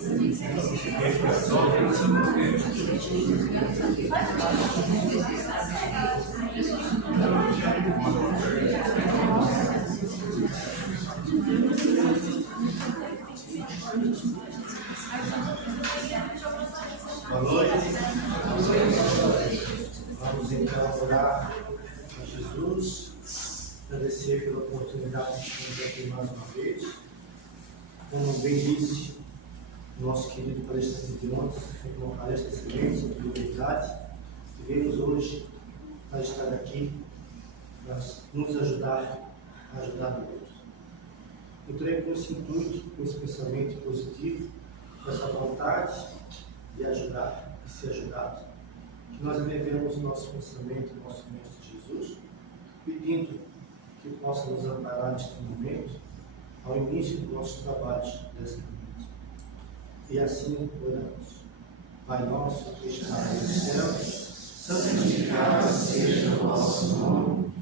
Boa noite. Vamos então orar a Jesus, agradecer pela oportunidade de estarmos aqui mais uma vez. Como bem disse o nosso querido palestrante de ontem, foi uma palestra excelente sobre liberdade. Tivemos hoje para estar aqui, para nos ajudar a ajudar o outro. Eu creio com esse intuito, com esse pensamento positivo, com essa vontade de ajudar e ser ajudado, que nós elevemos o nosso pensamento ao nosso Mestre Jesus, pedindo que possa nos amparar neste momento, ao início do nosso trabalho desta noite. E assim oramos. Pai nosso que estás nos céus, santificado seja o vosso nome,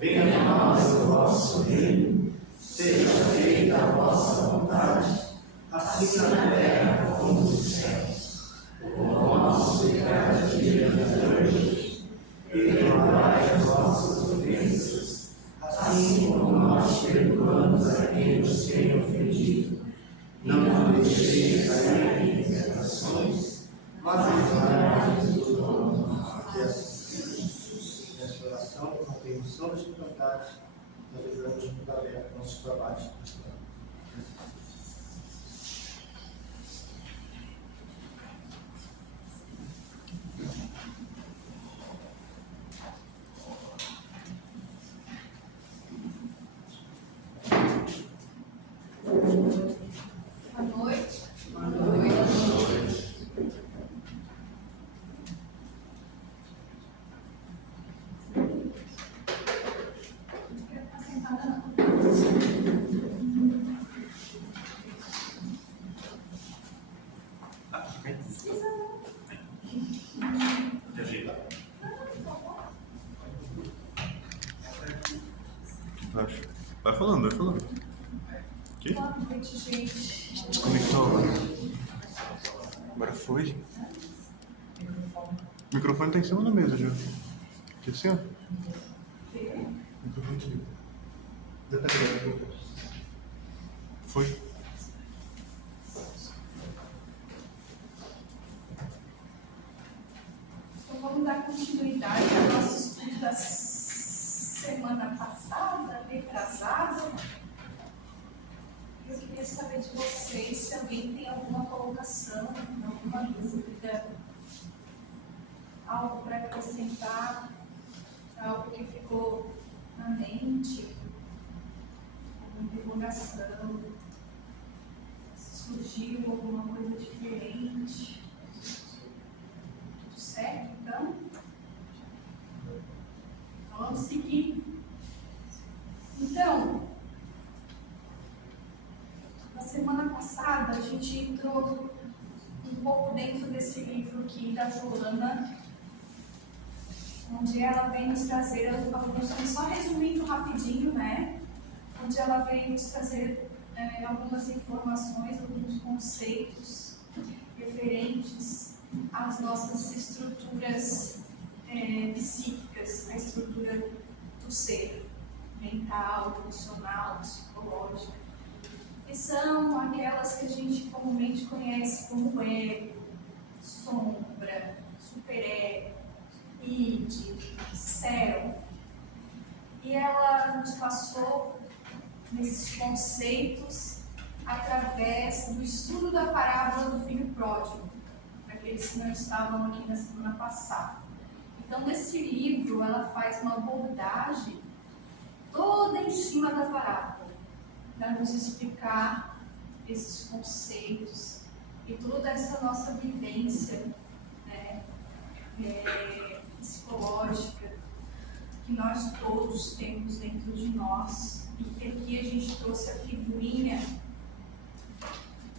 venha a nós o vosso reino, seja feita a vossa vontade, assim na terra como nos céus. O nosso cada dia hoje, perdoai as nossas ofensas, assim como nós perdoamos a quem nos tem ofendido. Não nos deixeis cair em tentações, mas livrai-nos do mal. Nessa oração, com a permissão das dificuldades, nós ajudamos a aberto nossos trabalhos. Boa noite. Boa noite. Está sentada não. Vai falando, vai falando. Que? Boa noite, gente. Desconectou agora. Agora foi. O microfone tá em cima da mesa já. Aqui assim, ó. O microfone desligou. Já tá ligado. Foi. Então vamos dar continuidade ao nosso estudo da semana passada, retrasada. Eu queria saber de vocês se alguém tem alguma colocação, alguma dúvida, algo para acrescentar, algo que ficou na mente, alguma divulgação, se surgiu alguma coisa diferente. Tudo certo, então? Então vamos seguir. Então, na semana passada a gente entrou um pouco dentro desse livro aqui da Joana, onde ela vem nos trazer alguns, só resumindo rapidinho, né? Onde ela vem nos trazer algumas informações, alguns conceitos referentes às nossas estruturas psíquicas, a estrutura do ser, mental, emocional, psicológica, que são aquelas que a gente comumente conhece como ego, sombra, superego, id, self. E ela nos passou nesses conceitos através do estudo da parábola do filho pródigo, para aqueles que não estavam aqui na semana passada. Então, nesse livro, ela faz uma abordagem toda em cima da parábola, para nos explicar esses conceitos e toda essa nossa vivência, né, psicológica que nós todos temos dentro de nós, e que aqui a gente trouxe a figurinha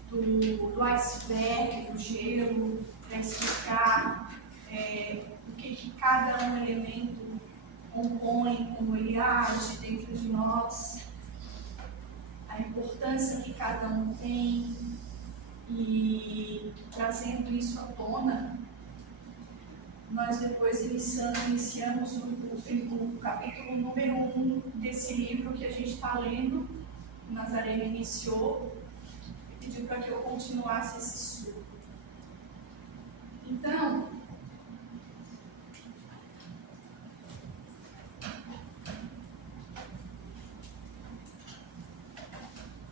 do iceberg, do gelo, para explicar o que cada um elemento compõe, como ele age dentro de nós, a importância que cada um tem, E trazendo isso à tona, nós depois iniciamos o capítulo número 1 desse livro que a gente está lendo. O Nazareno iniciou e pediu para que eu continuasse esse estudo. Então,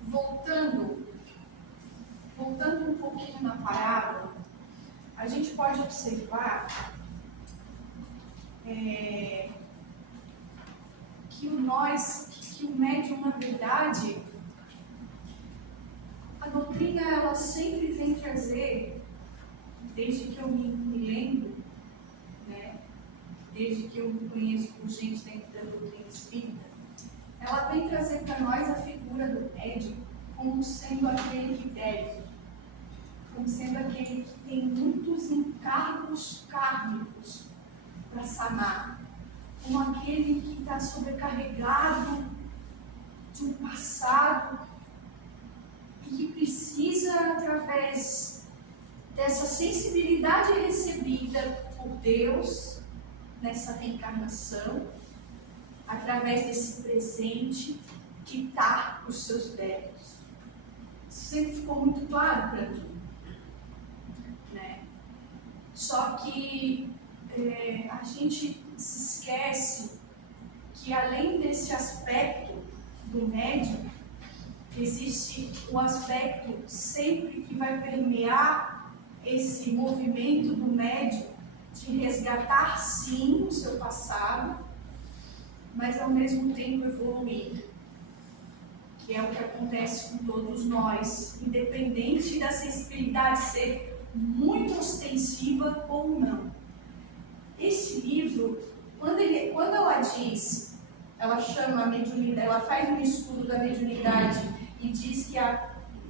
voltando um pouquinho na parábola, a gente pode observar que o médium, na verdade, a doutrina ela sempre vem trazer, desde que eu me lembro, né, desde que eu me conheço por gente dentro da doutrina espírita, ela vem trazer para nós a figura do médium como sendo aquele que deve, como sendo aquele que tem muitos encargos kármicos para sanar, como aquele que está sobrecarregado de um passado e que precisa, através dessa sensibilidade recebida por Deus nessa reencarnação, através desse presente, quitar os seus débitos. Isso sempre ficou muito claro para mim, né? Só que a gente se esquece que, além desse aspecto do médium, existe um aspecto sempre que vai permear esse movimento do médium de resgatar, sim, o seu passado, mas ao mesmo tempo evoluir, que é o que acontece com todos nós, independente da sensibilidade ser muito ostensiva ou não. Esse livro, quando ela diz, ela chama a mediunidade, ela faz um estudo da mediunidade e diz que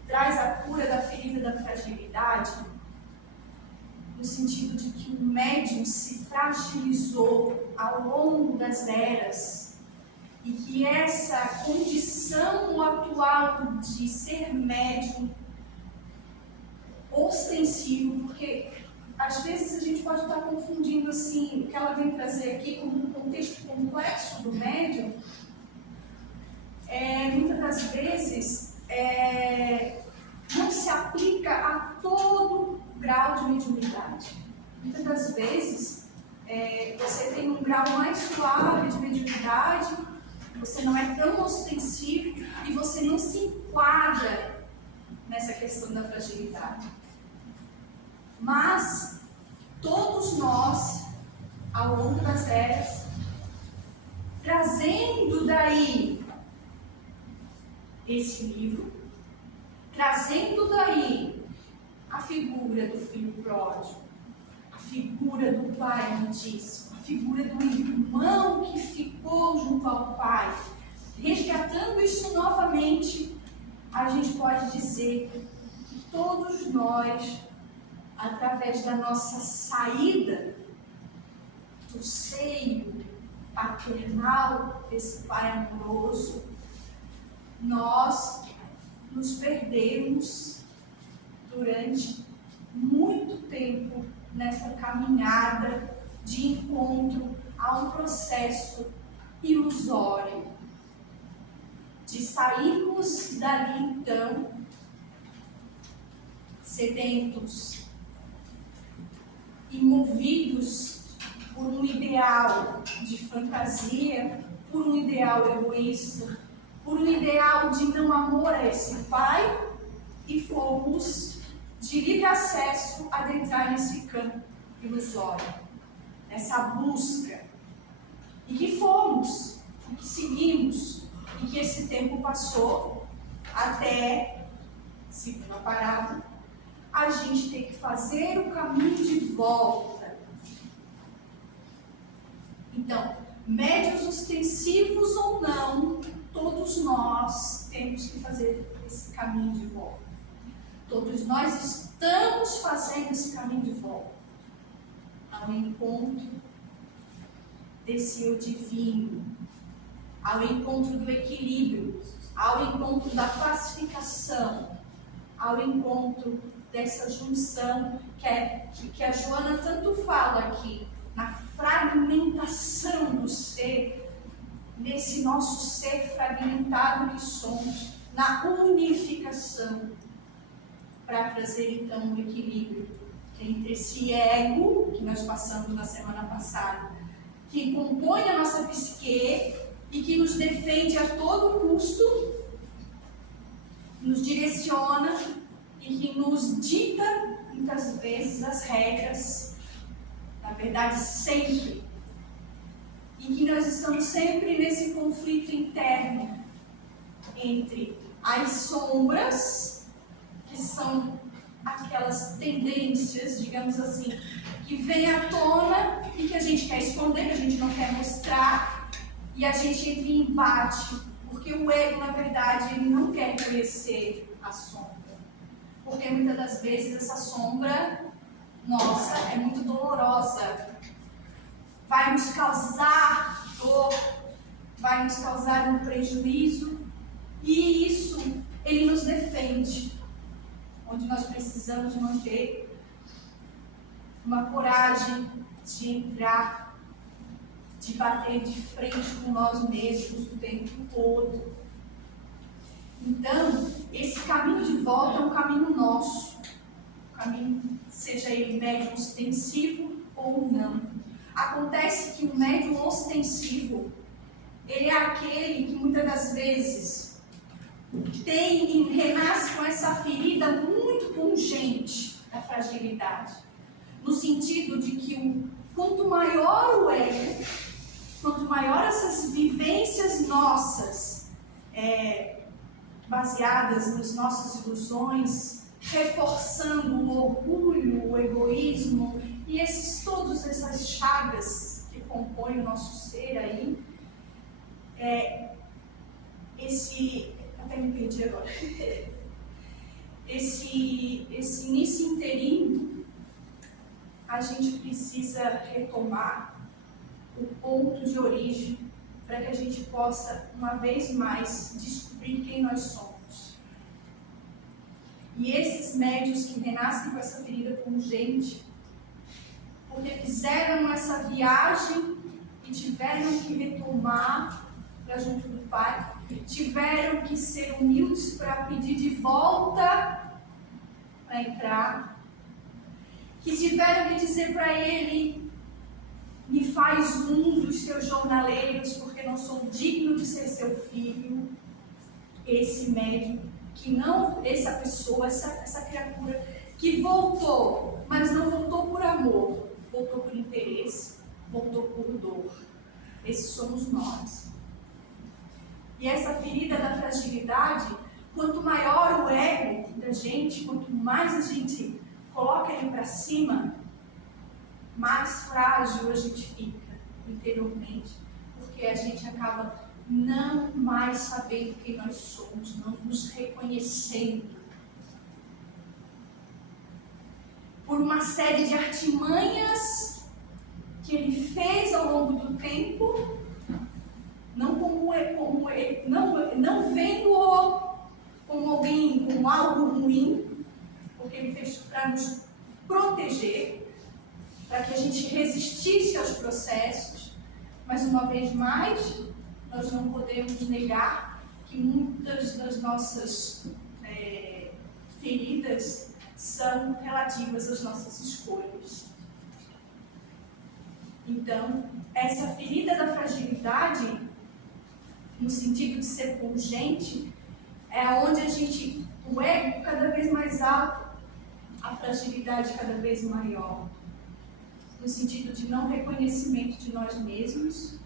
traz a cura da ferida da fragilidade, no sentido de que o médium se fragilizou ao longo das eras e que essa condição atual de ser médium ostensivo, porque às vezes a gente pode estar confundindo assim, o que ela vem trazer aqui como um contexto complexo do médium, muitas das vezes não se aplica a todo grau de mediunidade. Muitas das vezes você tem um grau mais suave de mediunidade, você não é tão ostensivo e você não se enquadra nessa questão da fragilidade. Mas todos nós, ao longo das eras, trazendo daí esse livro, trazendo daí a figura do filho pródigo, a figura do pai amantíssimo, a figura do irmão que ficou junto ao pai, resgatando isso novamente, a gente pode dizer que todos nós, através da nossa saída do seio paternal desse pai amoroso, nós nos perdemos durante muito tempo nessa caminhada de encontro a um processo ilusório, de sairmos dali então sedentos e movidos por um ideal de fantasia, por um ideal egoísta, por um ideal de não amor a esse pai, e fomos de livre acesso adentrar nesse campo ilusório, nessa busca, e que fomos, e que seguimos, e que esse tempo passou até, segundo a parábola, a gente tem que fazer o caminho de volta. Então, médiuns ostensivos ou não, todos nós temos que fazer esse caminho de volta. Todos nós estamos fazendo esse caminho de volta ao encontro desse eu divino, ao encontro do equilíbrio, ao encontro da pacificação, ao encontro dessa junção que a Joana tanto fala aqui, na fragmentação do ser, nesse nosso ser fragmentado que somos, na unificação, para trazer então um equilíbrio entre esse ego que nós passamos na semana passada, que compõe a nossa psique e que nos defende a todo custo, nos direciona e que nos dita muitas vezes as regras, na verdade sempre, e que nós estamos sempre nesse conflito interno entre as sombras, que são aquelas tendências, digamos assim, que vêm à tona e que a gente quer esconder, que a gente não quer mostrar, e a gente entra em embate, porque o ego, na verdade, ele não quer conhecer a sombra. Porque muitas das vezes essa sombra, nossa, é muito dolorosa. Vai nos causar dor, vai nos causar um prejuízo, e isso, ele nos defende. Onde nós precisamos manter uma coragem de entrar, de bater de frente com nós mesmos o tempo todo. Então, esse caminho de volta é um caminho nosso, caminho, seja ele médium ostensivo ou não. Acontece que o médium ostensivo, ele é aquele que muitas das vezes tem e renasce com essa ferida muito pungente da fragilidade, no sentido de que quanto maior o ego, quanto maior essas vivências nossas, baseadas nas nossas ilusões, reforçando o orgulho, o egoísmo e todas essas chagas que compõem o nosso ser aí, até me perdi agora. Nesse inteirinho, a gente precisa retomar o ponto de origem para que a gente possa, uma vez mais, descobrir quem nós somos. E esses médiuns que renascem com essa ferida pungente, porque fizeram essa viagem e tiveram que retomar para junto do Pai, tiveram que ser humildes para pedir de volta para entrar, que tiveram que dizer para Ele: me faz um dos seus jornaleiros, porque não sou digno de ser seu filho. Esse médium, que não, essa pessoa, essa criatura, que voltou, mas não voltou por amor, voltou por interesse, voltou por dor. Esses somos nós. E essa ferida da fragilidade, quanto maior o ego da gente, quanto mais a gente coloca ele para cima, mais frágil a gente fica interiormente, porque a gente acaba não mais sabendo quem nós somos, não nos reconhecendo. Por uma série de artimanhas que ele fez ao longo do tempo, não vendo-o como alguém, como algo ruim, porque ele fez para nos proteger, para que a gente resistisse aos processos, mas uma vez mais, nós não podemos negar que muitas das nossas feridas são relativas às nossas escolhas. Então, essa ferida da fragilidade, no sentido de ser pungente, é onde o ego cada vez mais alto, a fragilidade cada vez maior. No sentido de não reconhecimento de nós mesmos,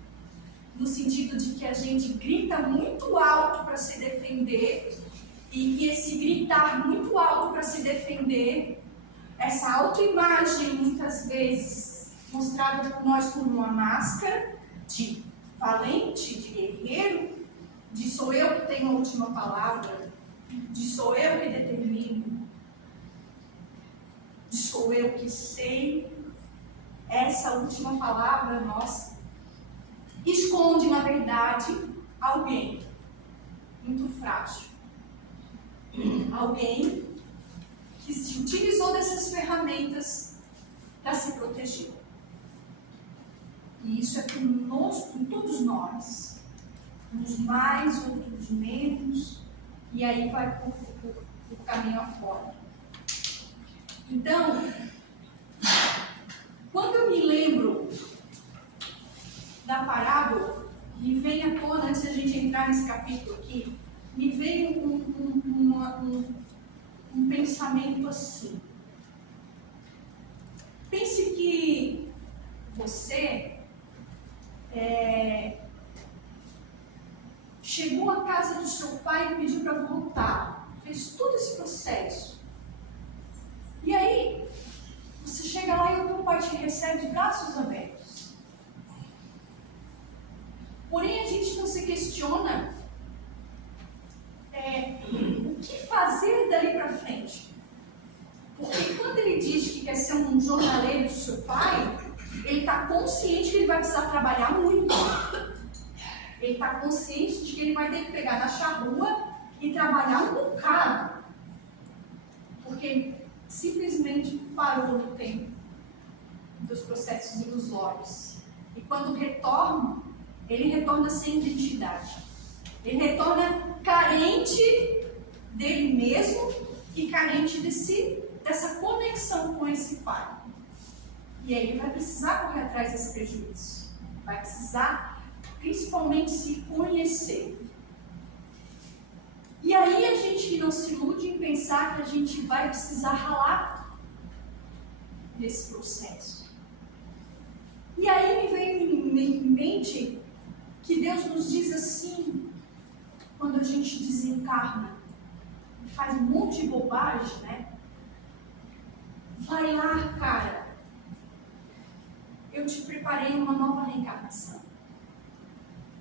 no sentido de que a gente grita muito alto para se defender, e que esse gritar muito alto para se defender, essa autoimagem muitas vezes mostrada por nós como uma máscara de valente, de guerreiro, de sou eu que tenho a última palavra, de sou eu que determino, de sou eu que sei. Essa última palavra nossa esconde, na verdade, alguém muito frágil. Alguém que que se utilizou dessas ferramentas para se proteger. E isso é com todos nós. Uns mais, outros menos. E aí vai por caminho afora. Então, quando eu me lembro da parábola, me vem à tona, antes da gente entrar nesse capítulo aqui, me vem um pensamento assim. Pense que você chegou à casa do seu pai e pediu para voltar. Fez todo esse processo. E aí, você chega lá e o teu pai te recebe de braços abertos. Porém, a gente não se questiona o que fazer dali para frente. Porque quando ele diz que quer ser um jornaleiro do seu pai, ele está consciente que ele vai precisar trabalhar muito. Ele está consciente de que ele vai ter que pegar na charrua e trabalhar um bocado. Porque ele simplesmente parou no tempo dos processos ilusórios. E quando retorna, ele retorna sem identidade. Ele retorna carente dele mesmo e carente dessa conexão com esse pai. E aí ele vai precisar correr atrás desse prejuízo. Vai precisar, principalmente, se conhecer. E aí a gente não se ilude em pensar que a gente vai precisar ralar nesse processo. E aí me vem em mente que Deus nos diz assim, quando a gente desencarna, faz um monte de bobagem, né? Vai lá, cara. Eu te preparei uma nova reencarnação.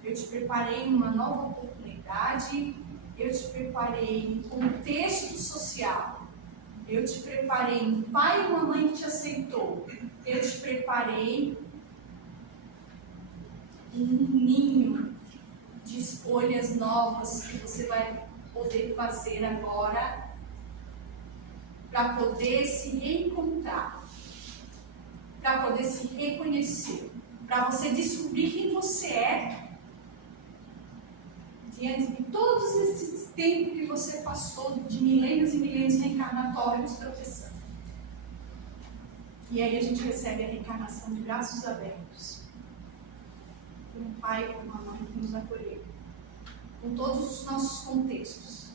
Eu te preparei uma nova oportunidade. Eu te preparei um contexto social. Eu te preparei um pai e uma mãe que te aceitou. Eu te preparei um ninho de escolhas novas que você vai poder fazer agora para poder se reencontrar, para poder se reconhecer, para você descobrir quem você é diante de todos esses tempos que você passou, de milênios e milênios reencarnatórios tropeçando. E aí a gente recebe a reencarnação de braços abertos. Por um pai, por uma mãe que nos acolheu. Com todos os nossos contextos.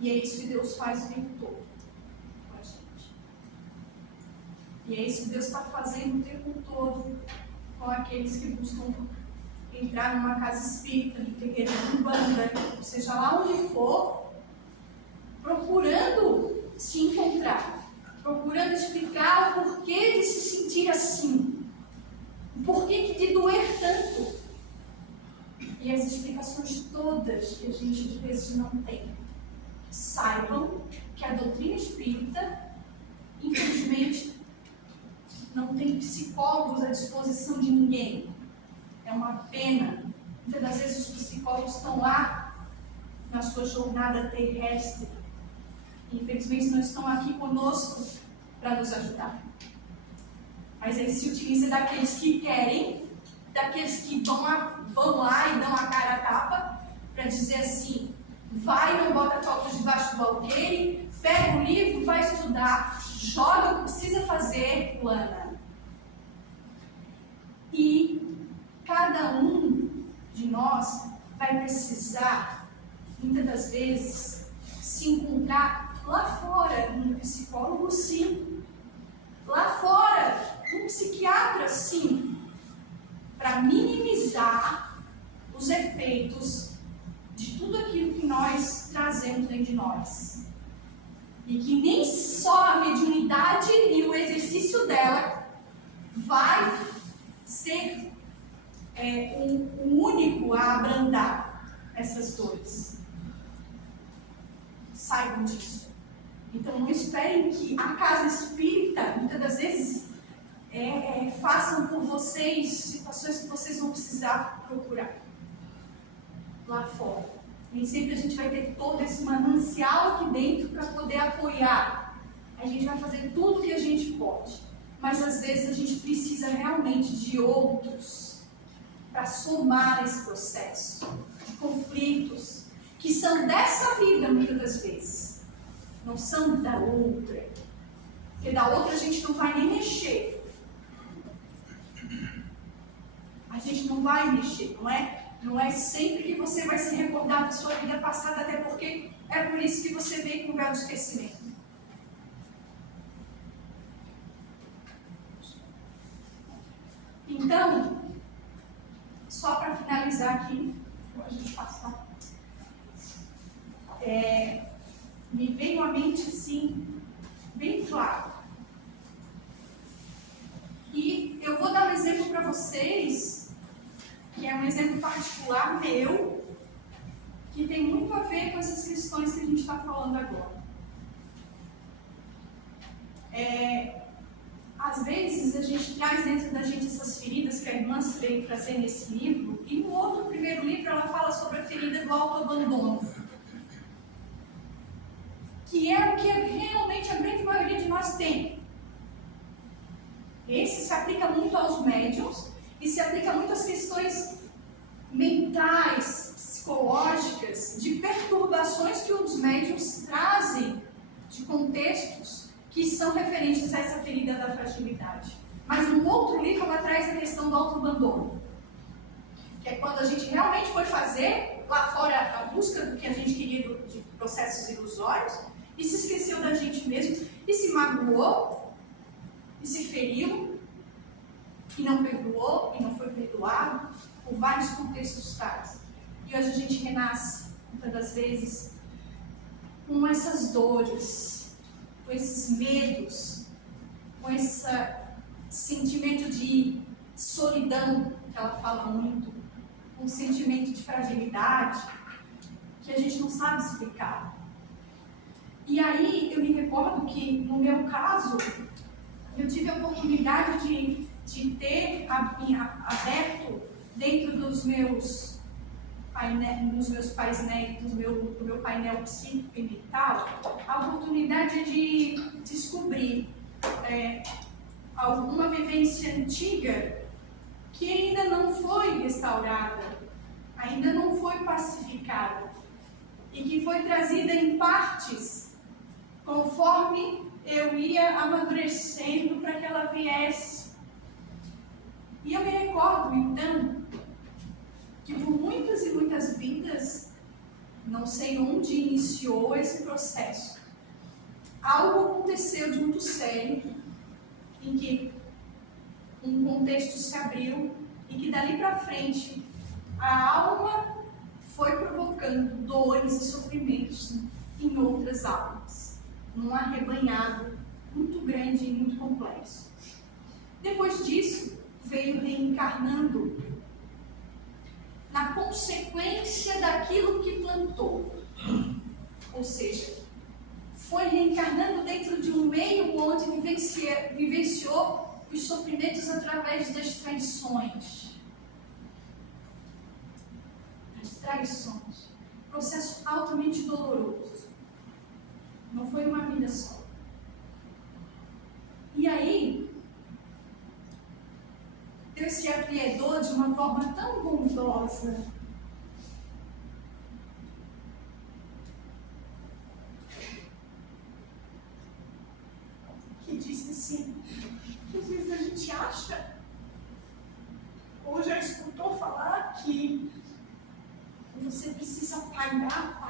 E é isso que Deus faz o tempo todo com a gente. E é isso que Deus está fazendo o tempo todo com aqueles que buscam entrar numa casa espírita, no terreiro de Umbanda, seja lá onde for, procurando se encontrar, procurando explicar o porquê de se sentir assim, o porquê de doer tanto. E as explicações todas que a gente de vezes não tem. Saibam que a doutrina espírita, infelizmente, não tem psicólogos à disposição de ninguém. É uma pena. Muitas das vezes os psicólogos estão lá na sua jornada terrestre. Infelizmente não estão aqui conosco para nos ajudar. Mas eles se utilizam daqueles que querem, daqueles que vão lá e dão a cara a tapa para dizer assim, vai, não bota tua óculos debaixo do alqueire, pega o livro, vai estudar, joga o que precisa fazer, plana. E cada um de nós vai precisar, muitas das vezes, se encontrar lá fora, um psicólogo sim, lá fora, um psiquiatra sim, para minimizar os efeitos de tudo aquilo que nós trazemos dentro de nós. E que nem só a mediunidade e o exercício dela vai ser o único a abrandar essas dores. Saibam disso. Então não esperem que a casa espírita, muitas das vezes, façam por vocês situações que vocês vão precisar procurar lá fora. Nem sempre a gente vai ter todo esse manancial aqui dentro para poder apoiar. A gente vai fazer tudo o que a gente pode. Mas às vezes a gente precisa realmente de outros para somar esse processo de conflitos que são dessa vida muitas das vezes. Não são da outra. Porque da outra a gente não vai nem mexer. A gente não vai mexer, não é? Não é sempre que você vai se recordar da sua vida passada, até porque é por isso que você veio com o véu do esquecimento. Então, só para finalizar aqui, a gente passar, me veio à mente assim, bem claro. E eu vou dar um exemplo para vocês, que é um exemplo particular meu, que tem muito a ver com essas questões que a gente está falando agora. Às vezes a gente traz dentro da gente essas feridas que a irmã veio trazer nesse livro, e no outro primeiro livro ela fala sobre a ferida do autoabandono, que é o que realmente a grande maioria de nós tem. Esse se aplica muito aos médiuns e se aplica muito às questões mentais, psicológicas, de perturbações que os médiuns trazem de contextos que são referentes a essa ferida da fragilidade. Mas no outro livro ela traz a questão do autoabandono, que é quando a gente realmente foi fazer lá fora a busca do que a gente queria de processos ilusórios e se esqueceu da gente mesmo e se magoou e se feriu e não perdoou e não foi perdoado por vários contextos tais. E hoje a gente renasce, muitas das vezes, com essas dores, com esses medos, com esse sentimento de solidão, que ela fala muito, com um sentimento de fragilidade, que a gente não sabe explicar. E aí eu me recordo que, no meu caso, eu tive a oportunidade de ter aberto dentro dos meus do meu painel psíquico e mental, a oportunidade de descobrir alguma vivência antiga que ainda não foi restaurada, ainda não foi pacificada e que foi trazida em partes conforme eu ia amadurecendo para que ela viesse. E eu me recordo, então, que por muitas e muitas vidas, não sei onde iniciou esse processo, algo aconteceu de muito sério, em que um contexto se abriu e que dali para frente a alma foi provocando dores e sofrimentos em outras almas, num arrebanhado muito grande e muito complexo. Depois disso, veio reencarnando na consequência daquilo que plantou. Ou seja, foi reencarnando dentro de um meio onde vivenciou os sofrimentos através das traições. As traições. Processo altamente doloroso. Não foi uma vida só. E aí, Deus se apiedou de uma forma tão bondosa, que disse assim, que às vezes a gente acha, ou já escutou falar que você precisa pagar,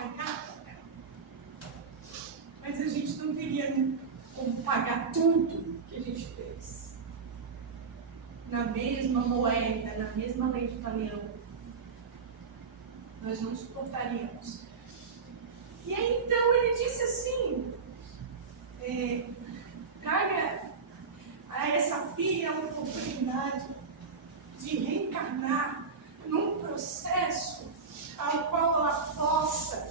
mas a gente não teria como pagar tudo que a gente fez. Na mesma moeda, na mesma lei de talião, nós não suportaríamos. E aí então ele disse assim, traga a essa filha a oportunidade de reencarnar num processo ao qual ela possa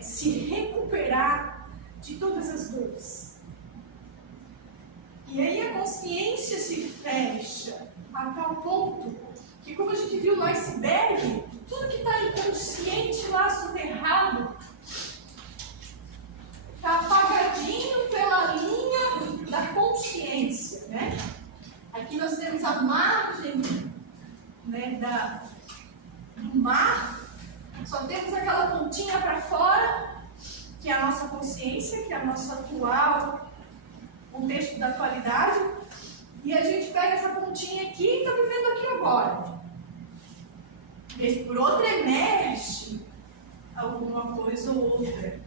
se recuperar de todas as dores. E aí a consciência se fecha a tal ponto que, como a gente viu no iceberg, tudo que está inconsciente lá soterrado está apagadinho pela linha da consciência, né? Aqui nós temos a margem, né, do mar, só temos aquela pontinha para fora, que é a nossa consciência, que é o nosso atual contexto da atualidade, e a gente pega essa pontinha aqui e está vivendo aqui agora. Vez por outra emerge alguma coisa ou outra.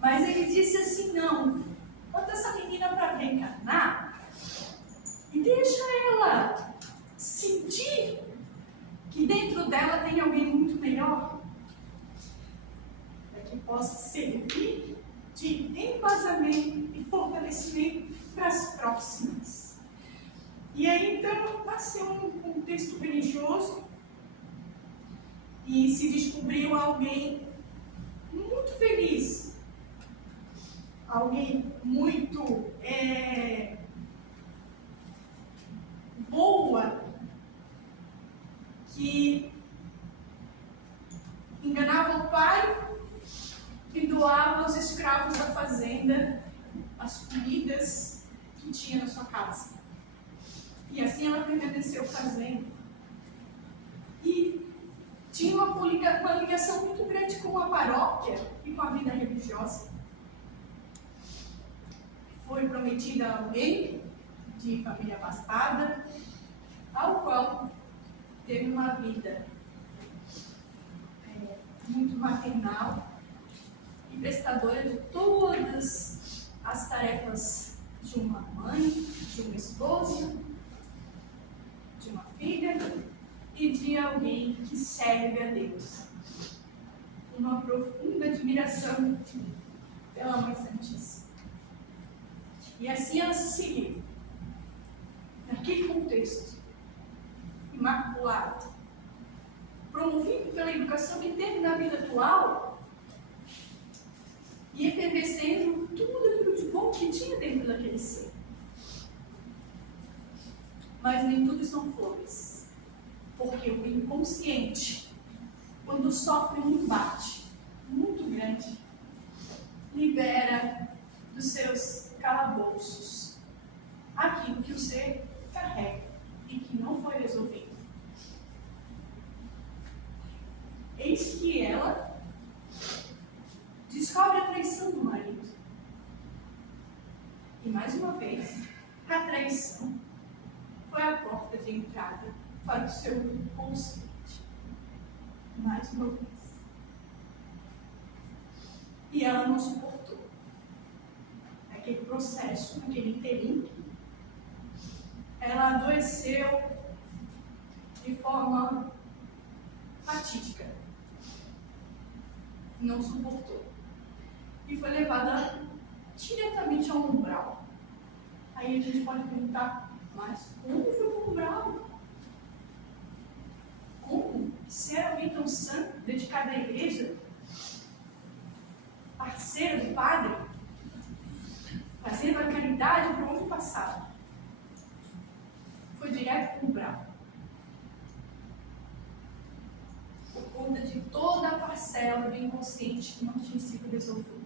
Mas ele disse assim, não, bota essa menina para reencarnar e deixa ela sentir que dentro dela tem alguém muito melhor, para que possa servir de embasamento e fortalecimento para as próximas. E aí então nasceu um contexto religioso e se descobriu alguém muito feliz, alguém muito boa, que enganava o pai e doava aos escravos da fazenda as comidas que tinha na sua casa. E assim ela permaneceu fazendo. E tinha uma ligação muito grande com a paróquia e com a vida religiosa. Foi prometida a alguém de família abastada, ao qual teve uma vida muito maternal e prestadora de todas as tarefas de uma mãe, de uma esposa, de uma filha e de alguém que serve a Deus. Uma profunda admiração pela Mãe Santíssima. E assim ela se seguiu, naquele contexto imaculado, promovido pela educação que teve na vida atual e efervescendo tudo aquilo de bom que tinha dentro daquele ser. Mas nem tudo são flores, porque o inconsciente, quando sofre um embate muito grande, libera dos seus calabouços aquilo que o ser carrega e que não foi resolvido. Eis que ela descobre a traição do marido. E mais uma vez, a traição foi a porta de entrada para o seu consciente. Mais uma vez. E ela não suportou aquele processo, aquele inteirinho. Ela adoeceu de forma fatídica. Não suportou. E foi levada diretamente ao umbral. Aí a gente pode perguntar, mas como foi para o umbral? Como ser alguém tão santo, dedicado à igreja, parceiro do padre, fazendo a caridade para onde passava? Foi direto para o umbral. Por conta de toda a parcela do inconsciente que não tinha sido resolvida.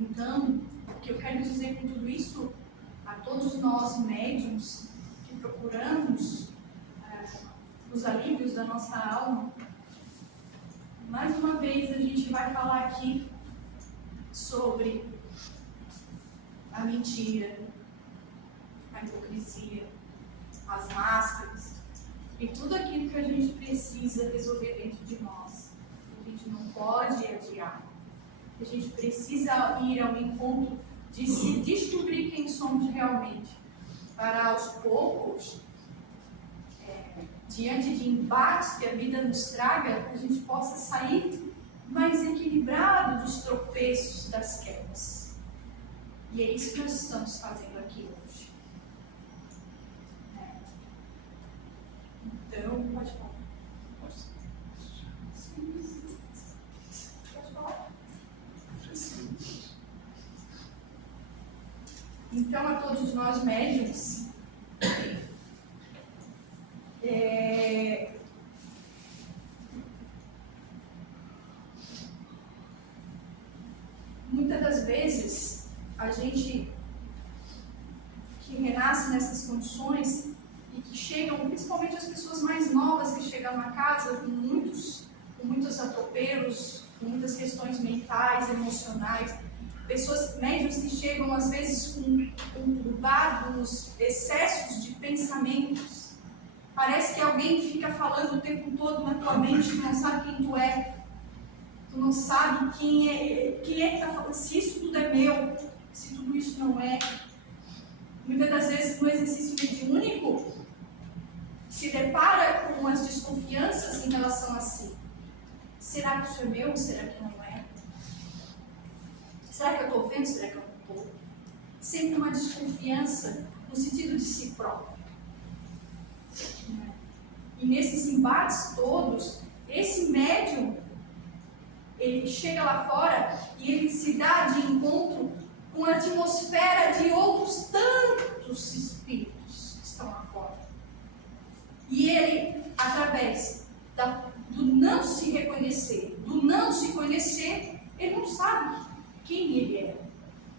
Então, o que eu quero dizer com tudo isso, a todos nós médiuns que procuramos os alívios da nossa alma, mais uma vez a gente vai falar aqui sobre a mentira, a hipocrisia, as máscaras e tudo aquilo que a gente precisa resolver dentro de nós. A gente não pode adiar. A gente precisa ir ao encontro de se descobrir quem somos realmente, para aos poucos, diante de embates que a vida nos traga, a gente possa sair mais equilibrado dos tropeços, das quedas. E é isso que nós estamos fazendo aqui hoje. Então, pode falar. Pode falar. Então, a todos nós médiuns, muitas das vezes, a gente que renasce nessas condições e que chegam, principalmente as pessoas mais novas que chegam na casa com muitos atropelos, com muitas questões mentais, emocionais, pessoas médias que chegam às vezes com conturbados excessos de pensamentos. Parece que alguém fica falando o tempo todo na tua mente, tu não sabe quem tu é, tu não sabe quem é que está falando, se isso tudo é meu, se tudo isso não é. Muitas das vezes no exercício mediúnico se depara com as desconfianças em relação a si. Será que isso é meu? Será que não é? Será que eu estou vendo? Será que eu não estou? Sempre uma desconfiança no sentido de si próprio. E nesses embates todos, esse médium, ele chega lá fora e ele se dá de encontro com a atmosfera de outros tantos espíritos que estão lá fora. E ele, através do não se reconhecer, do não se conhecer, ele não sabe quem ele é.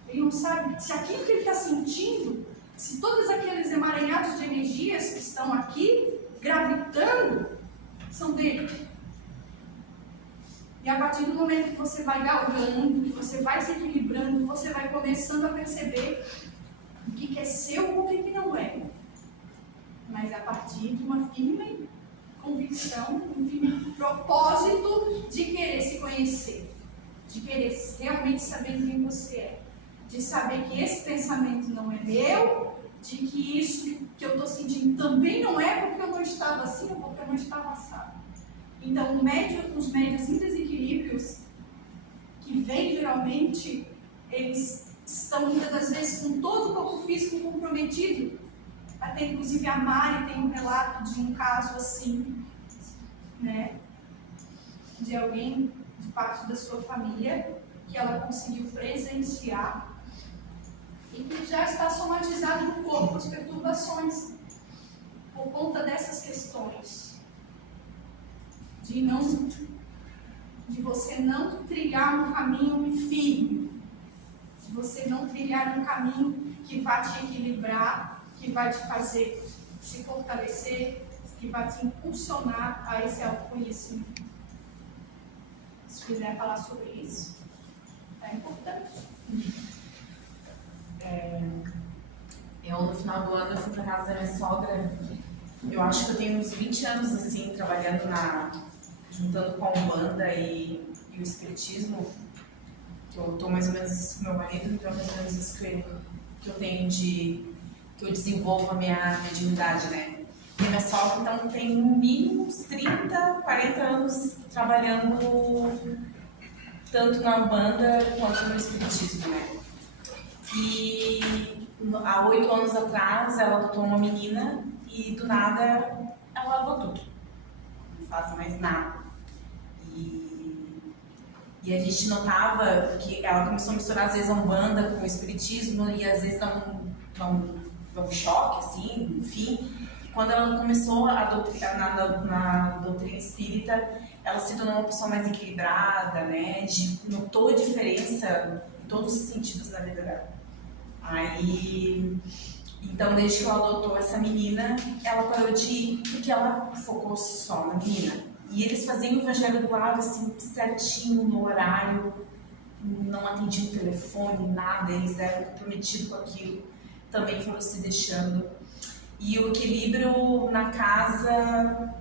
Ele não sabe se aquilo que ele está sentindo, se todos aqueles emaranhados de energias que estão aqui, gravitando, são dele. E a partir do momento que você vai galgando, que você vai se equilibrando, você vai começando a perceber o que é seu e o que não é. Mas a partir de uma firme convicção, um firme propósito de querer se conhecer, de querer realmente saber quem você é, de saber que esse pensamento não é meu, de que isso que eu estou sentindo também não é porque eu não estava assim ou porque eu não estava assado. Então, os médios em desequilíbrios, que vêm geralmente, eles estão muitas das vezes com todo o corpo físico comprometido. Até inclusive a Mari tem um relato de um caso assim, né? De alguém de parte da sua família que ela conseguiu presenciar e que já está somatizado no corpo as perturbações por conta dessas questões. De você não trilhar um caminho firme, de você não trilhar um caminho que vai te equilibrar, que vai te fazer se fortalecer, que vai te impulsionar a esse autoconhecimento. Se quiser falar sobre isso, é importante. Eu, no final do ano, eu fui para casa da minha sogra. Eu acho que eu tenho uns 20 anos, assim, trabalhando juntando com a Umbanda e o Espiritismo, que eu estou mais ou menos isso com meu marido, então é mais ou menos isso que eu tenho que eu desenvolvo a minha mediunidade, né? E a minha sogra, então, tem no mínimo uns 30, 40 anos trabalhando tanto na Umbanda quanto no Espiritismo, né? E há 8 anos atrás, ela adotou uma menina e, do nada, ela largou tudo. Não faz mais nada. E a gente notava que ela começou a misturar, às vezes, a Umbanda com o Espiritismo e, às vezes, dá um choque, assim, enfim. E quando ela começou na doutrina espírita, ela se tornou uma pessoa mais equilibrada, né? Notou a diferença em todos os sentidos na vida dela. Aí, então, desde que ela adotou essa menina, ela parou de ir, porque ela focou só na menina. E eles faziam o evangelho do lado, assim, certinho, no horário, não atendiam o telefone, nada, eles eram comprometidos com aquilo, também foram se deixando. E o equilíbrio na casa,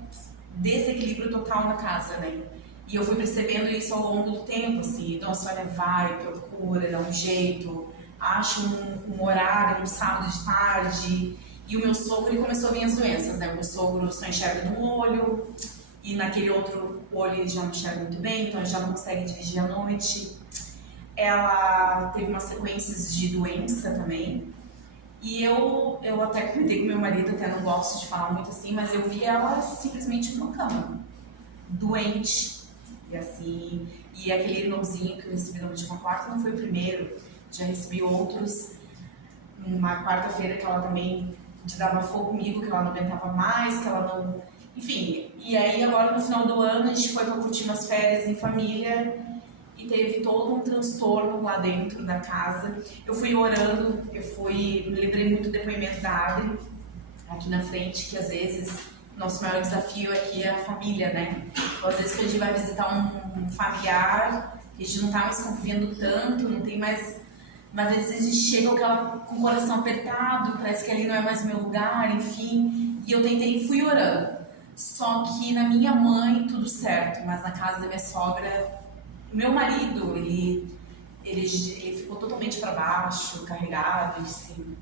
desequilíbrio total na casa, né? E eu fui percebendo isso ao longo do tempo, assim, então a senhora vai, procura, dá um jeito, acha um horário, um sábado de tarde. E o meu sogro, ele começou a vir as doenças, né? O meu sogro só enxerga num olho, e naquele outro olho ele já não enxerga muito bem, então ele já não consegue dirigir à noite. Ela teve umas sequências de doença também. E eu até comentei com meu marido, até não gosto de falar muito assim, mas eu vi ela simplesmente numa cama, doente. E assim, e aquele nozinho que eu recebi na última quarta não foi o primeiro, já recebi outros. Uma quarta-feira que ela também desabafou comigo, que ela não aguentava mais, que ela não... Enfim, e aí agora no final do ano a gente foi para curtir umas férias em família e teve todo um transtorno lá dentro da casa. Eu fui orando, me lembrei muito do depoimento da Adri, aqui na frente, que às vezes nosso maior desafio aqui é a família, né? Então, às vezes, quando a gente vai visitar um familiar, a gente não tá mais convivendo tanto, não tem mais... Mas às vezes a gente chega com o coração apertado, parece que ali não é mais o meu lugar, enfim. E eu tentei e fui orando. Só que na minha mãe, tudo certo, mas na casa da minha sogra, o meu marido, ele ficou totalmente para baixo, carregado, assim.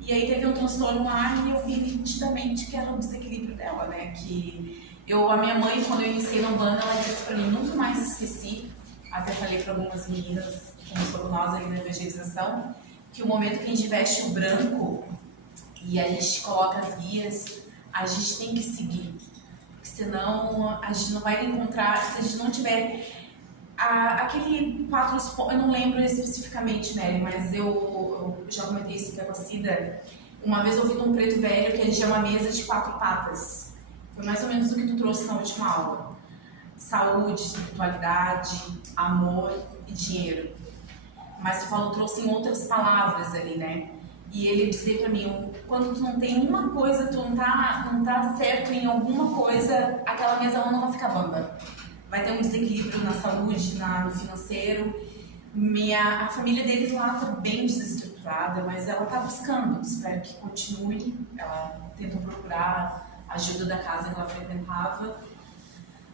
E aí teve um transtorno lá e eu vi nitidamente que era o desequilíbrio dela, né? A minha mãe, quando eu iniciei na Umbanda, ela disse pra mim, nunca mais esqueci, até falei para algumas meninas, como somos nós ali na evangelização, que o momento que a gente veste o branco e a gente coloca as guias, a gente tem que seguir, porque senão a gente não vai encontrar, se a gente não tiver aquele 4 pontos, eu não lembro especificamente, Mary, mas eu já comentei isso com a Cida. Uma vez eu vi de um preto velho que a gente chama mesa de 4 patas. Foi mais ou menos o que tu trouxe na última aula. Saúde, espiritualidade, amor e dinheiro. Mas tu trouxe em outras palavras ali, né? E ele dizia pra mim, quando tu não tem uma coisa, tu não tá certo em alguma coisa, aquela mesa ela não vai ficar bamba. Vai ter um desequilíbrio na saúde, no financeiro. A família deles lá tá bem desestruturada, mas ela tá buscando, espero que continue. Ela tentou procurar ajuda da casa que ela frequentava.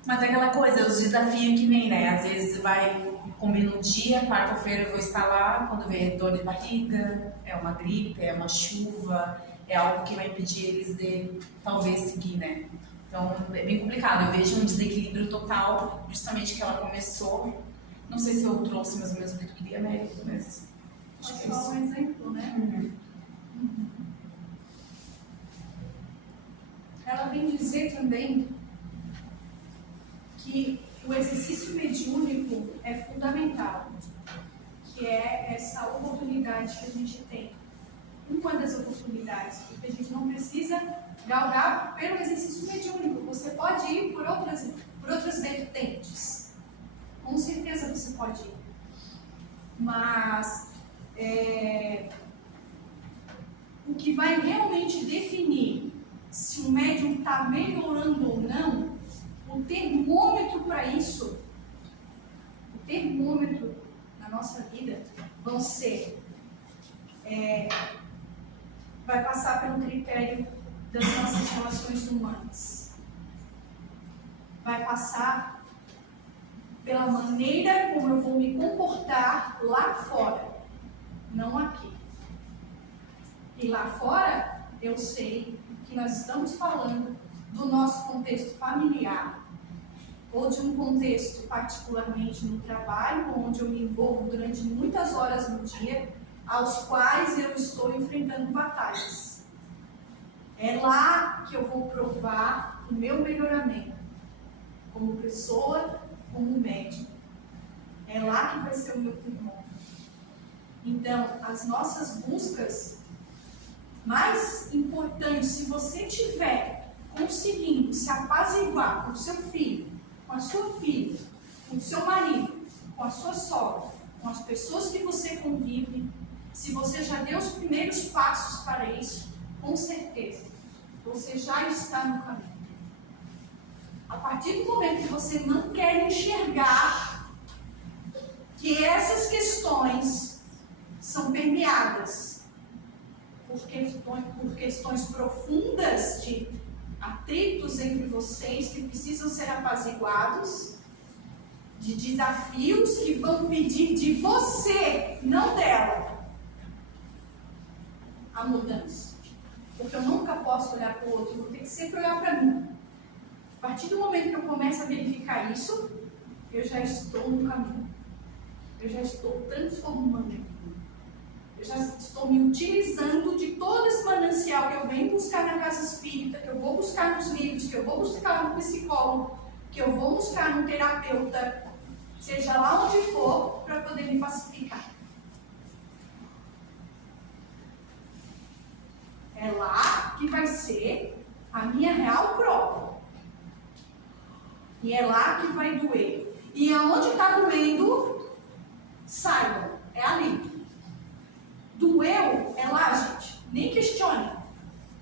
Mas é aquela coisa, os desafios que vem, né? Às vezes combina um dia, quarta-feira eu vou estar lá, quando vem dor de barriga, é uma gripe, é uma chuva, é algo que vai impedir eles de talvez seguir, né? Então é bem complicado, eu vejo um desequilíbrio total, justamente que ela começou. Não sei se eu trouxe mais ou menos o que tu queria, Mary, mas acho que é só um exemplo, né? Ela vem dizer também que o exercício mediúnico é fundamental, que é essa oportunidade que a gente tem. Uma das oportunidades, porque a gente não precisa galgar pelo exercício mediúnico, você pode ir por outras vertentes. Com certeza você pode ir. Mas o que vai realmente definir se o médium está melhorando ou não, o termômetro para isso, o termômetro na nossa vida vai passar pelo critério das nossas relações humanas. Vai passar pela maneira como eu vou me comportar lá fora, não aqui. E lá fora, eu sei que nós estamos falando do nosso contexto familiar, ou de um contexto particularmente no trabalho, onde eu me envolvo durante muitas horas no dia, aos quais eu estou enfrentando batalhas. É lá que eu vou provar o meu melhoramento, como pessoa, como médico. É lá que vai ser o meu termômetro. Então, as nossas buscas mais importantes, se você tiver conseguindo se apaziguar com o seu filho, com a sua filha, com o seu marido, com a sua sogra, com as pessoas que você convive, se você já deu os primeiros passos para isso, com certeza, você já está no caminho. A partir do momento que você não quer enxergar que essas questões são permeadas por questões profundas de atritos entre vocês que precisam ser apaziguados, de desafios que vão pedir de você, não dela, a mudança. Porque eu nunca posso olhar para o outro, eu vou ter que sempre olhar para mim. A partir do momento que eu começo a verificar isso, eu já estou no caminho. Eu já estou transformando. Eu já estou me utilizando de todo esse manancial que eu venho buscar na casa espírita, que eu vou buscar nos livros, que eu vou buscar no psicólogo, que eu vou buscar no terapeuta, seja lá onde for, para poder me pacificar. É lá que vai ser a minha real prova. E é lá que vai doer. E aonde está doendo, É ali. Doeu, é lá, gente. Nem questione.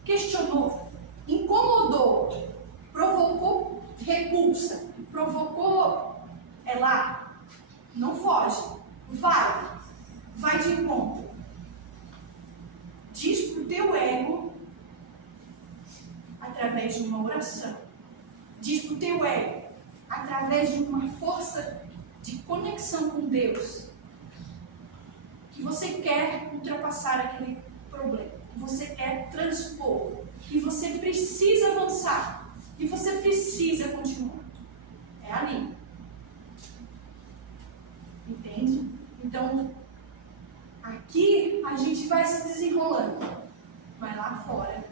Questionou, incomodou, provocou repulsa, provocou, é lá. Não foge. Vai de encontro. Diz pro teu ego através de uma oração. Diz pro teu ego através de uma força de conexão com Deus que você quer ultrapassar aquele problema, que você quer transpor, que você precisa avançar, que você precisa continuar. É ali. Entende? Então, aqui a gente vai se desenrolando. Vai lá fora.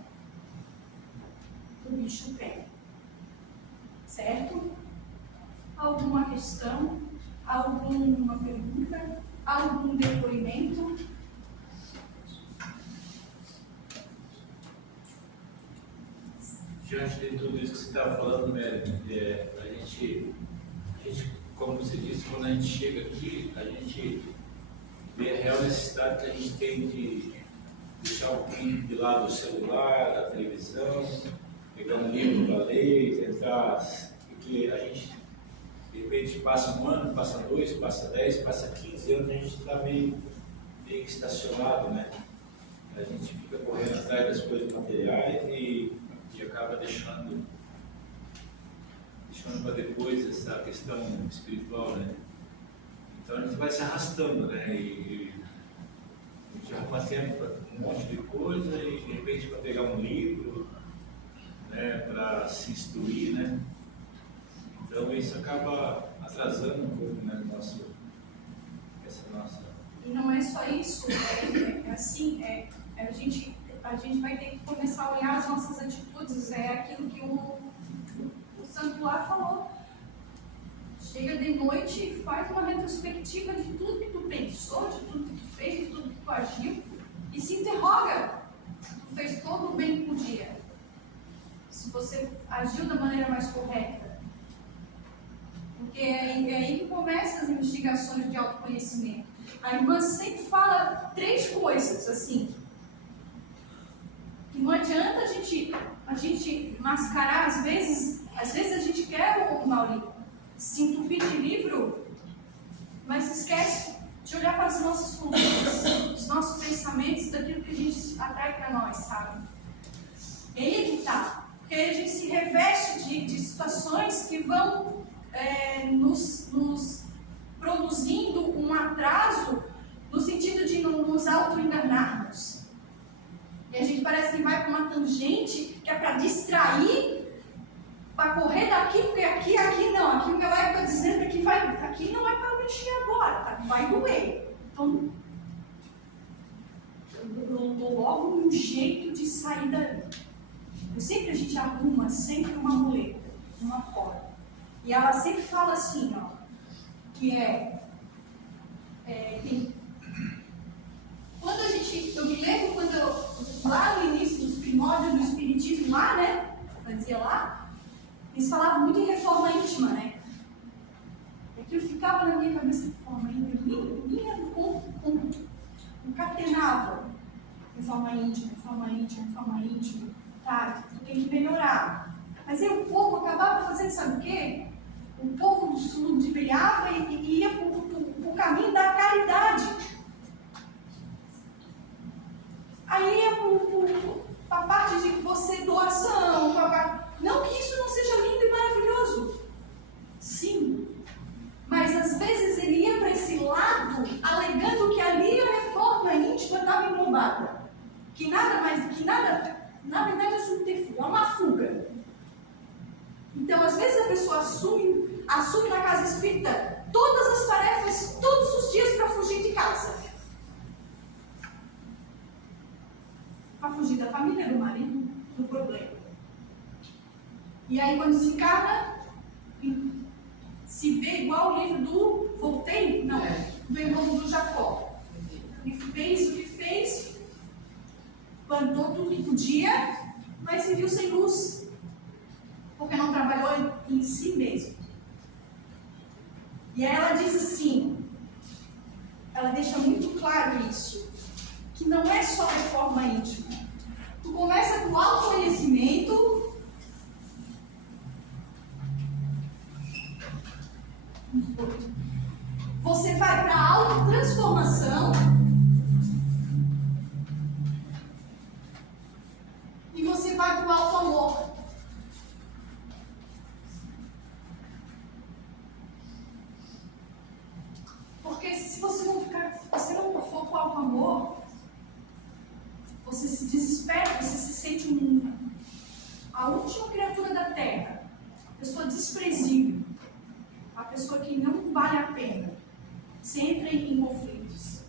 O bicho pega. Certo? Alguma questão? Alguma pergunta? Algum depoimento? Diante de tudo isso que você estava falando, Mary, a gente, como você disse, quando a gente chega aqui, a gente vê a real necessidade que a gente tem de deixar um pouquinho de lado o celular, a televisão, pegar um livro para ler, tentar, porque a gente, de repente, passa um ano, passa 2, passa 10, passa 15 anos, a gente está meio estacionado, né? A gente fica correndo atrás das coisas materiais e acaba deixando para depois essa questão espiritual, né? Então a gente vai se arrastando, né? E a gente arruma tempo para um monte de coisa e de repente para pegar um livro, né? Para se instruir, né? Então isso acaba atrasando um pouco, né? Essa nossa. E não é só isso, a gente vai ter que começar a olhar as nossas atitudes, é aquilo que o Santuário falou. Chega de noite e faz uma retrospectiva de tudo que tu pensou, de tudo que tu fez, de tudo que tu agiu, e se interroga se tu fez todo o bem que podia, se você agiu da maneira mais correta. Porque é aí que começam as investigações de autoconhecimento. A irmã sempre fala 3 coisas, assim, que não adianta a gente mascarar, às vezes a gente quer, o Mauri, se entupir de livro, mas esquece de olhar para as nossas condutas, os nossos pensamentos, daquilo que a gente atrai para nós, sabe? E aí que tá, porque aí a gente se reveste de situações que vão nos produzindo um atraso no sentido de nos auto-enganarmos. E a gente parece que vai para uma tangente que é para distrair, para correr daqui, porque aqui não, aqui o meu ego está dizendo que aqui não é para mexer agora, tá? Vai doer. Então, eu dou logo um jeito de sair dali. A gente arruma sempre uma muleta, uma corda. E ela sempre fala assim, ó, que quando eu me lembro lá no início dos primórdios do Espiritismo, lá, né, fazia lá, eles falavam muito em reforma íntima, né, e aquilo ficava na minha cabeça, reforma íntima, concatenava, reforma íntima, tá, tu tem que melhorar, mas aí o povo acabava fazendo, sabe o quê? O povo se ludibriava e ia para o caminho da caridade. Aí ia para a parte de você doação. Não que isso não seja lindo e maravilhoso. Sim. Mas às vezes ele ia para esse lado, alegando que ali a reforma íntima estava englobada. Que nada, na verdade é subterfúgio, é uma fuga. Então, às vezes a pessoa assume na casa espírita todas as tarefas, todos os dias para fugir de casa. Para fugir da família, do marido, do problema. E aí, quando se encarna, se vê igual o livro do Voltaire, não, do irmão do Jacó. E fez o que fez, plantou tudo que podia, mas se viu sem luz. Porque não trabalhou em si mesmo. E aí ela diz assim, ela deixa muito claro isso, que não é só reforma íntima. Tu começa com autoconhecimento, você vai para a autotransformação e você vai para o auto-amor. Porque se você não for para o auto-amor, você se desespera, você se sente a última criatura da terra, a pessoa desprezível, a pessoa que não vale a pena. Você entra em conflitos.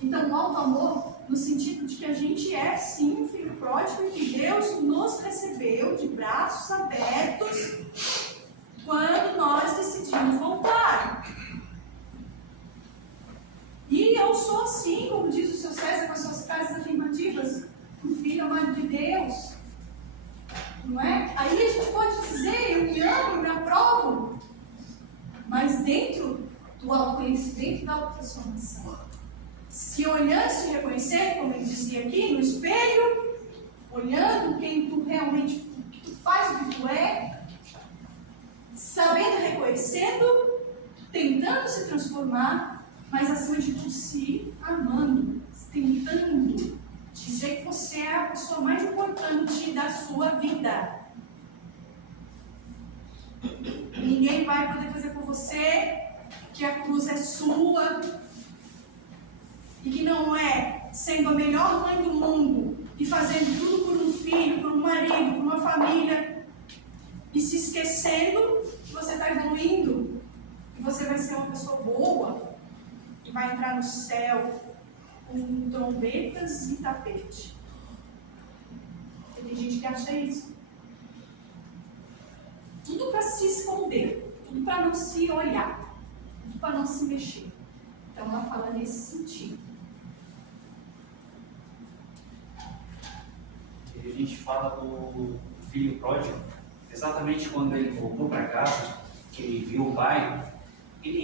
Então, o auto-amor, no sentido de que a gente é, sim, um filho pródigo e que Deus nos recebeu de braços abertos quando nós decidimos voltar. E eu sou assim, como diz o seu César com as suas frases afirmativas, um filho amado de Deus. Não é? Aí a gente pode dizer, eu me amo, eu me aprovo. Mas dentro do autoconhecimento, da autotransformação. Se olhando, se reconhecer, como ele dizia aqui, no espelho, olhando quem tu realmente, o que tu faz, o que tu é, sabendo, reconhecendo, tentando se transformar, mas acima de tudo se amando, tentando dizer que você é a pessoa mais importante da sua vida. Ninguém vai poder fazer por você, que a cruz é sua, e que não é sendo a melhor mãe do mundo e fazendo tudo por um filho, por um marido, por uma família, e se esquecendo que você está evoluindo, e você vai ser uma pessoa boa, e vai entrar no céu com trombetas e tapete. Tem gente que acha isso. Tudo para se esconder, tudo para não se olhar, tudo para não se mexer. Então ela fala nesse sentido. E a gente fala do filho pródigo, exatamente quando ele voltou para casa, que ele viu o pai,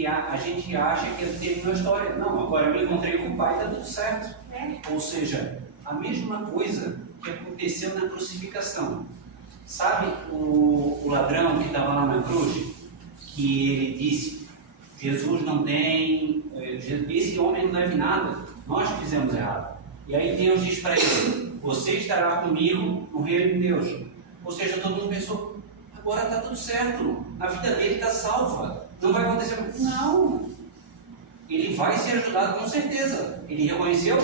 a gente acha que ele teve uma história. Não, agora eu me encontrei com o pai, está tudo certo. Ou seja, a mesma coisa que aconteceu na crucificação. Sabe o ladrão que estava lá na cruz? Que ele disse, Jesus não tem, esse homem não deve nada, nós fizemos errado. E aí Deus diz para ele, você estará comigo no reino de Deus. Ou seja, todo mundo pensou, agora está tudo certo, a vida dele está salva, não vai acontecer. Não, ele vai ser ajudado com certeza, ele reconheceu,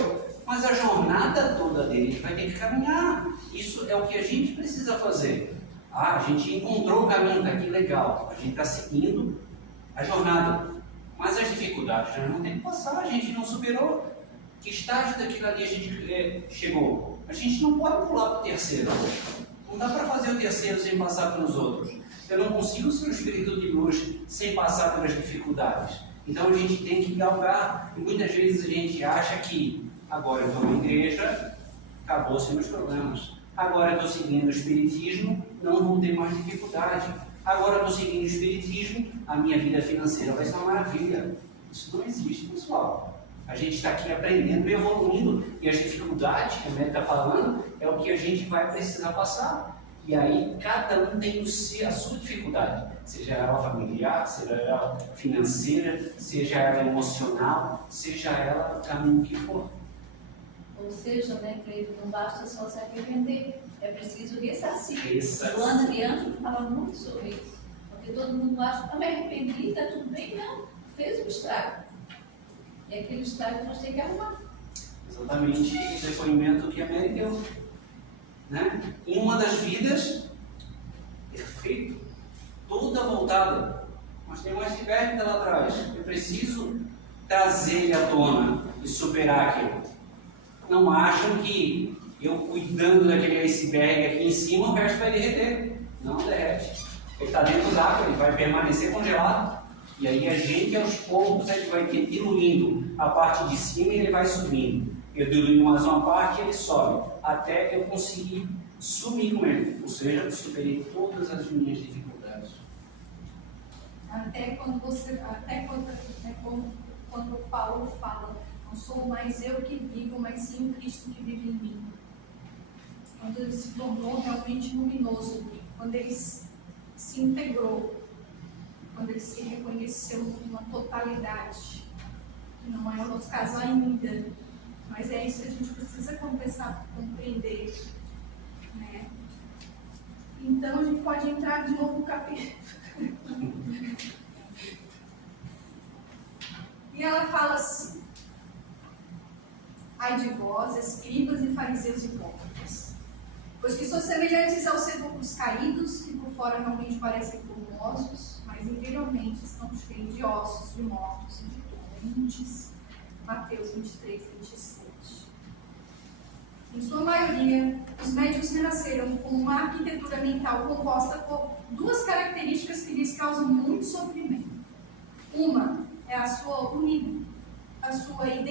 mas a jornada toda dele vai ter que caminhar. Isso é o que a gente precisa fazer. A gente encontrou o caminho, está aqui legal, a gente está seguindo a jornada, mas as dificuldades já não tem que passar, a gente não superou. Que estágio daquilo ali a gente chegou? A gente não pode pular para o terceiro. Não dá para fazer o terceiro sem passar pelos outros. Eu não consigo ser um espírito de luz sem passar pelas dificuldades. Então a gente tem que galgar. E muitas vezes a gente acha que agora eu estou na igreja, acabou-se meus problemas. Agora eu estou seguindo o Espiritismo, não vou ter mais dificuldade. Agora eu estou seguindo o Espiritismo, a minha vida financeira vai ser uma maravilha. Isso não existe, pessoal. A gente está aqui aprendendo e evoluindo, e as dificuldades que a Mary está falando é o que a gente vai precisar passar. E aí cada um tem a sua dificuldade, seja ela familiar, seja ela financeira, seja ela emocional, seja ela o caminho que for. Ou seja, né, Cleiton, não basta só se arrepender, é preciso ressarcir. Joana de Ângelo fala muito sobre isso, porque todo mundo acha que me arrependi, está tudo bem, não, fez um estrago. E aquele estrago nós temos que arrumar. Exatamente o depoimento que a Mary deu. Né? Em uma das vidas, perfeito, toda voltada, mas tem um iceberg lá atrás. Eu preciso trazer ele à tona e superar aquilo. Não acham que eu cuidando daquele iceberg aqui em cima, o resto vai derreter. Não derrete. Ele está dentro d'água, ele vai permanecer congelado. E aí a gente, aos poucos, a gente vai ter diluindo a parte de cima e ele vai subindo. Eu diluo mais uma parte e ele sobe, até eu conseguir sumir com ele. Ou seja, eu superei todas as minhas dificuldades. Até quando quando Paulo fala, não sou mais eu que vivo, mas sim o Cristo que vive em mim. Quando ele se tornou realmente luminoso, quando ele se integrou, quando ele se reconheceu numa totalidade, que não é o nosso caso ainda, mas é isso que a gente precisa começar a compreender, né? Então a gente pode entrar de novo no capítulo. E ela fala assim: ai de vós, escribas e fariseus hipócritas, pois que sois semelhantes aos sepulcros caídos, que por fora realmente parecem formosos, mas interiormente estão cheios de ossos, de mortos e de doentes. Mateus 23, 27. Em sua maioria, os médiuns renasceram com uma arquitetura mental composta por duas características que lhes causam muito sofrimento. Uma é a sua identidade